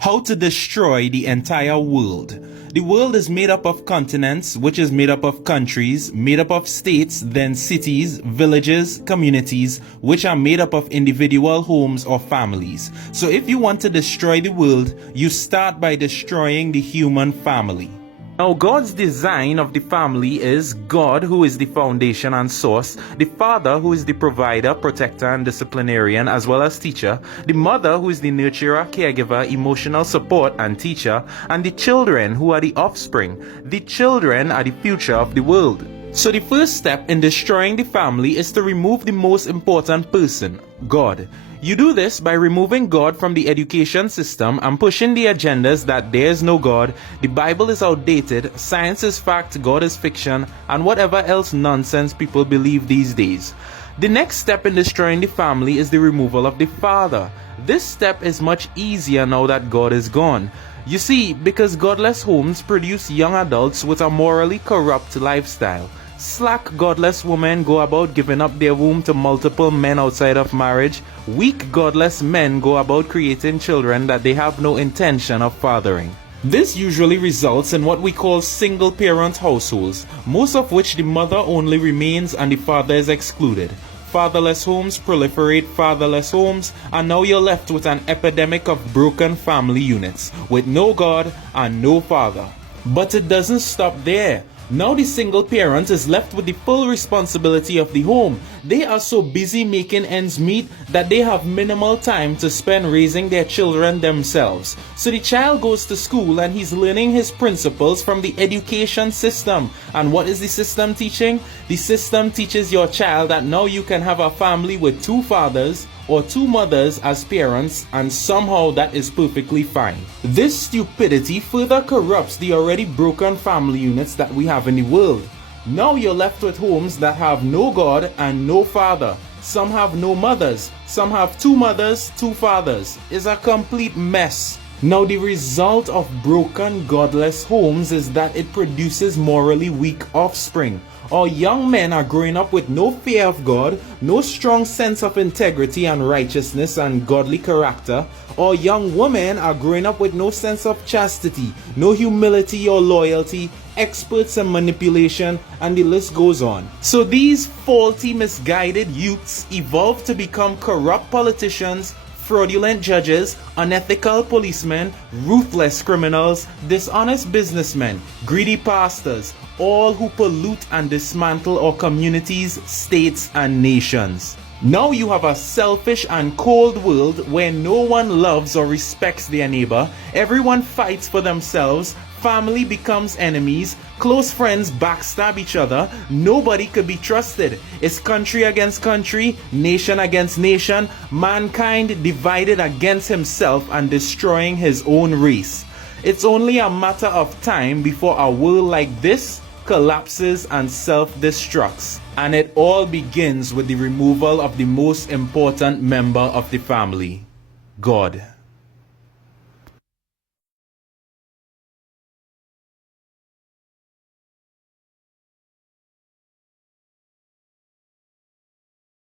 How to destroy the entire world. The world is made up of continents, which is made up of countries, made up of states, then cities, villages, communities, which are made up of individual homes or families. So if you want to destroy the world, you start by destroying the human family. Now, God's design of the family is God, who is the foundation and source, the father, who is the provider, protector, and disciplinarian, as well as teacher, the mother, who is the nurturer, caregiver, emotional support, and teacher, and the children, who are the offspring. The children are the future of the world. So the first step in destroying the family is to remove the most important person, God. You do this by removing God from the education system and pushing the agendas that there is no God, the Bible is outdated, science is fact, God is fiction, and whatever else nonsense people believe these days. The next step in destroying the family is the removal of the father. This step is much easier now that God is gone. You see, because godless homes produce young adults with a morally corrupt lifestyle. Slack, godless women go about giving up their womb to multiple men outside of marriage. Weak, godless men go about creating children that they have no intention of fathering. This usually results in what we call single-parent households, most of which the mother only remains and the father is excluded. Fatherless homes proliferate fatherless homes, and now you're left with an epidemic of broken family units, with no God and no father. But it doesn't stop there. Now the single parent is left with the full responsibility of the home. They are so busy making ends meet that they have minimal time to spend raising their children themselves. So the child goes to school and he's learning his principles from the education system. And what is the system teaching? The system teaches your child that now you can have a family with two fathers or two mothers as parents, and somehow that is perfectly fine. This stupidity further corrupts the already broken family units that we have in the world. Now you're left with homes that have no God and no father. Some have no mothers. Some have two mothers, two fathers. It's a complete mess. Now the result of broken godless homes is that it produces morally weak offspring. Our young men are growing up with no fear of God, no strong sense of integrity and righteousness and godly character. Our young women are growing up with no sense of chastity, no humility or loyalty, experts in manipulation, and the list goes on. So these faulty, misguided youths evolve to become corrupt politicians, fraudulent judges, unethical policemen, ruthless criminals, dishonest businessmen, greedy pastors, all who pollute and dismantle our communities, states, and nations. Now you have a selfish and cold world where no one loves or respects their neighbor, everyone fights for themselves, family becomes enemies, close friends backstab each other, nobody could be trusted. It's country against country, nation against nation, mankind divided against himself and destroying his own race. It's only a matter of time before a world like this collapses and self-destructs. And it all begins with the removal of the most important member of the family, God.